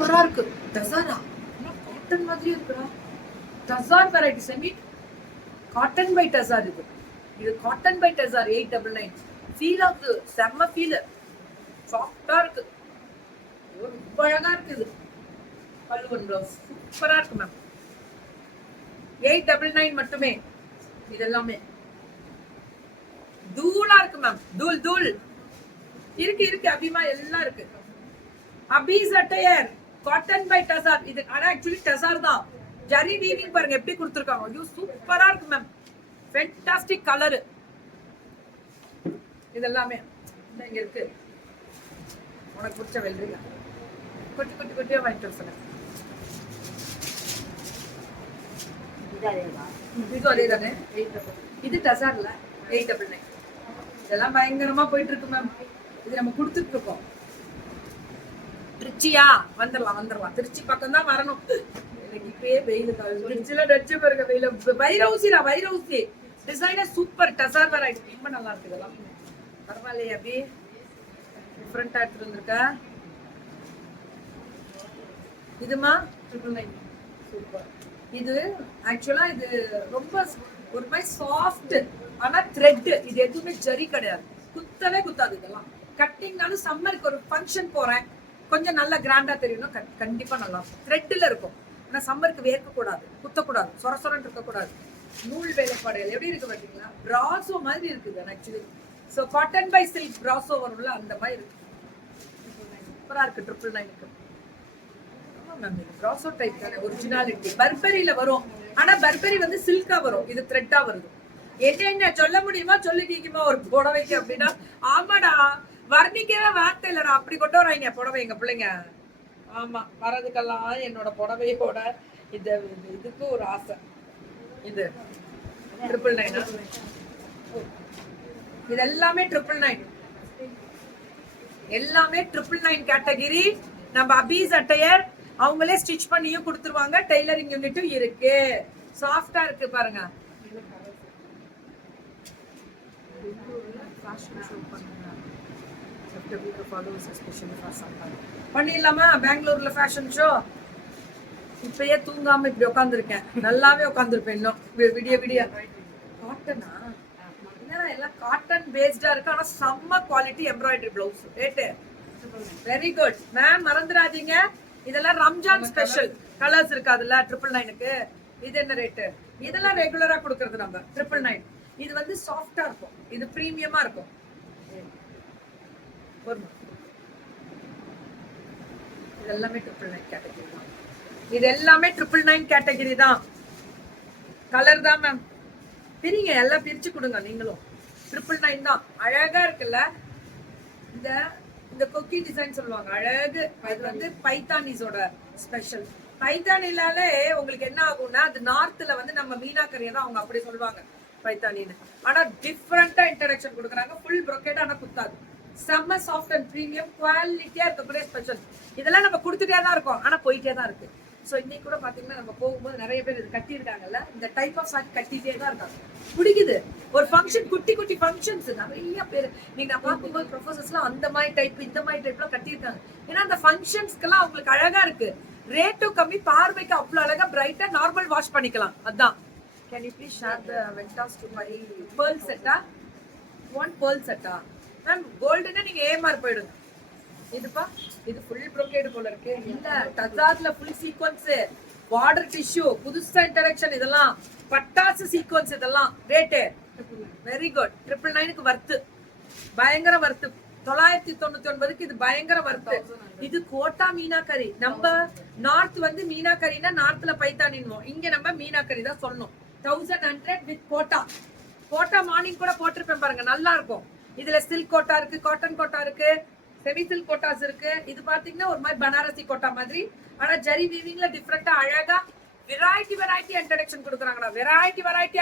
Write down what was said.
சூப்பரா இருக்கு. டசாரா காட்டன் மாதிரி இருக்குடா. Tussar variety semi cotton by tussar இது. இது காட்டன் பை டசார் 899. ஃபீல் ஆகுது, செம்ம ஃபீல். சாஃப்டா இருக்கு, ரொம்ப அழகா இருக்கு. இது பல்லுவன் பிளவுஸ் சூப்பரா இருக்கு மேம். 899 மட்டுமே. இதெல்லாமே தூளா இருக்கு மேம். தூள் தூள் இருக்கு இருக்கு. அபிமா எல்லாம் இருக்கு. Hafiz attire cotton by tussar. இது ஆனா ஆக்சுவலி டசார் தான். ஜரி வீவிங் பாருங்க எப்படி கொடுத்துருக்காங்க. ஐயோ சூப்பரா இருக்கு மேம். Fantastic colour. இதெல்லாமே இங்க இருக்கு. உனக்கு பிடிச்ச வெள்ளரியா குட்டி குட்டி குட்டியா வாங்கிட்டு சொன்னேன். இது அதே தானே. இது டசார்ல 899. இதெல்லாம் பயங்கரமா போயிட்டு இருக்கு மேம். இது நம்ம கொடுத்துட்டு இருக்கோம். திருச்சியா வந்துடலாம் வந்துடலாம். திருச்சி பக்கம் தான் வரணும். எனக்கு இப்பயே வெயில். திருச்சியில டச்சு பாருங்க வெயில. வைரவுசிரா வைரவுசி டிசைனர் சூப்பர். டசார் வெரைட்டி ரொம்ப நல்லா இருக்கு. இதெல்லாம் பரவாயில்லையே. அப்படி டிஃப்ரெண்டா எடுத்துட்டு வந்திருக்கா. இதுமா 999 சூப்பர். இது ஆக்சுவலா இது ரொம்ப ஒரு மாதிரி சாஃப்ட். ஆனா த்ரெட். இது எதுவுமே ஜரி கிடையாது. குத்தவே குத்தாது. இதெல்லாம் கட்டிங்னாலும் சம்மருக்கு ஒரு ஃபங்க்ஷன் போறேன் கொஞ்சம் நல்லா கிராண்டா தெரியணும். கண்டிப்பா நல்லா இருக்கும். த்ரெட்ல இருக்கும். ஆனா சம்மருக்கு வேர்க்க கூடாது, குத்தக்கூடாது, சொர சொரன்னு இருக்கக்கூடாது. நூல் வேலைப்பாடுகள் எப்படி இருக்கு பாத்தீங்களா. பிராசோ மாதிரி இருக்குது actually. So cotton by silk brasso வரும்ல அந்த மாதிரி இருக்கு. சூப்பரா இருக்கு. 999. பிராசோ டைப் தானே ஒரிஜினாலிட்டி. பர்பரியில வரும். ஆனா பர்பரி வந்து சில்கா வரும். இது த்ரெட்டா வருது. என்ன சொல்ல முடியுமா சொல்லிட்டீங்கம்மா ஒரு புடவைக்கு அப்படின்னா. ஆமாடா வர்ணிக்கவே வார்த்தை இல்லடா. அப்படி கொண்டு வராங்க புடவை எங்க பிள்ளைங்க. ஆமா வரதுக்கெல்லாம் என்னோட புடவையோட இது இதுக்கு ஒரு ஆசை. இது 999. இது எல்லாமே 999. எல்லாமே 999 கேட்டகிரி. நம்ம அபீஸ் அட்டையர் அவங்களே ஸ்டிச் பண்ணியும் கொடுத்துருவாங்க. டெய்லரிங் யூனிட்டும் இருக்கு. சாஃப்டா இருக்கு பாருங்க. பண்ணிடலாமா பெங்களூர்ல ஃபேஷன் ஷோ. இப்பயே தூங்காம இப்படி உட்காந்துருக்கேன். நல்லாவே உட்காந்துருப்பேன் இன்னும் விடிய விடிய. காட்டனா எல்லாம் காட்டன் பேஸ்டா இருக்கு. ஆனா செம்ம quality embroidery blouse. Rate very good ma'am. மறந்துடாதீங்க இதெல்லாம் ரம்ஜான் ஸ்பெஷல் கலர்ஸ் இருக்கு அதுல 999க்கு. இது என்ன ரேட்டு. இதெல்லாம் ரெகுலரா கொடுக்கறது நம்ம 999. இது வந்து சாஃப்டா இருக்கும். இது பிரீமியமா இருக்கும். இதெல்லாமே 999 கேட்டகரி தான். இது எல்லாமே 999 கேட்டகரி தான். கலர் தான் மேம். பிரிங்க எல்லாம் பிரிச்சு கொடுங்க நீங்களும். 999 தான். அழகா இருக்குல்ல. இந்த கொக்கி டிசைன் சொல்லுவாங்க. அழகு. இது வந்து பைத்தானிஸோட ஸ்பெஷல். பைத்தானிலாலே உங்களுக்கு என்ன ஆகும்னா அது நார்த்ல வந்து நம்ம மீனாக்கரியை தான் அவங்க அப்படி சொல்லுவாங்க பைத்தானின்னு. ஆனா டிஃப்ரெண்டா இன்ட்ரடக்ஷன் கொடுக்குறாங்க. Full brocade. ஆனா குத்தாது. செம்ம சாஃப்ட் அண்ட் ப்ரீமியம் குவாலிட்டியா இருக்கக்கூடிய ஸ்பெஷல். இதெல்லாம் நம்ம கொடுத்துட்டே தான் இருக்கோம். ஆனா போயிட்டே தான் இருக்கு. ஸோ இன்னைக்கு கூட பாத்தீங்கன்னா நம்ம போகும்போது நிறைய பேர் இது கட்டியிருக்காங்கல்ல. இந்த டைப் ஆஃப் சாரி கட்டிட்டே தான் இருக்காங்க. பிடிக்குது. ஒரு ஃபங்க்ஷன் குட்டி குட்டி ஃபங்க்ஷன்ஸ் நிறைய பேர் நீங்க நான் பார்க்கும்போது ப்ரொஃபசர்ஸ்லாம் அந்த மாதிரி டைப் இந்த மாதிரி டைப்லாம் கட்டியிருக்காங்க. ஏன்னா அந்த ஃபங்க்ஷன்ஸ்க்கெல்லாம் அவங்களுக்கு அழகா இருக்கு. ரேட்டும் கம்மி, பார்வைக்கு அவ்வளோ அழகா பிரைட்டா நார்மல் வாஷ் பண்ணிக்கலாம். அதான். Can you please share the வெண்டாஸ் to my pearl செட்டா. ஒன் பேர்ல் செட்டா மேம். கோல்டுன்னா நீங்க ஏமாறு போயிடுங்க. இதுப்பா இது ஃபுல் ப்ரோகேட் போல இருக்கு. இல்ல டசார்ல ஃபுல் சீக்வென்ஸ் பார்டர் டிஷ்யூ புதுசா இன்ட்ரடக்ஷன். இதெல்லாம் பட்டாசு சீக்வென்ஸ். இதெல்லாம் ரேட்டு வெரி குட். 999க்கு வர்த்து. பயங்கர வர்த்து. 999க்கு இது பயங்கர வர்த்து. இது கோட்டா மீனாக்கரி. நம்ம நார்த் வந்து மீனாக்கரினா நார்த்ல பைத்தானின்வோம். இங்க நம்ம மீனாக்கரி தான் சொல்லணும். 1100 வித் கோட்டா. கோட்டா மார்னிங் கூட போட்டிருப்பேன் பாருங்க. நல்லா இருக்கும். இதுல சில்க் கோட்டா இருக்கு, காட்டன் கோட்டா இருக்கு, செமி சில்க் கோட்டாஸ் இருக்கு. இது பாத்தீங்கன்னா ஒரு மாதிரி பனாரசி கோட்டா மாதிரி. ஆனா ஜரி வீவிங்ல டிஃப்ரெண்டா அழகா வெரைட்டி இன்ட்ரடக்ஷன் கொடுக்குறாங்கடா. வெரைட்டி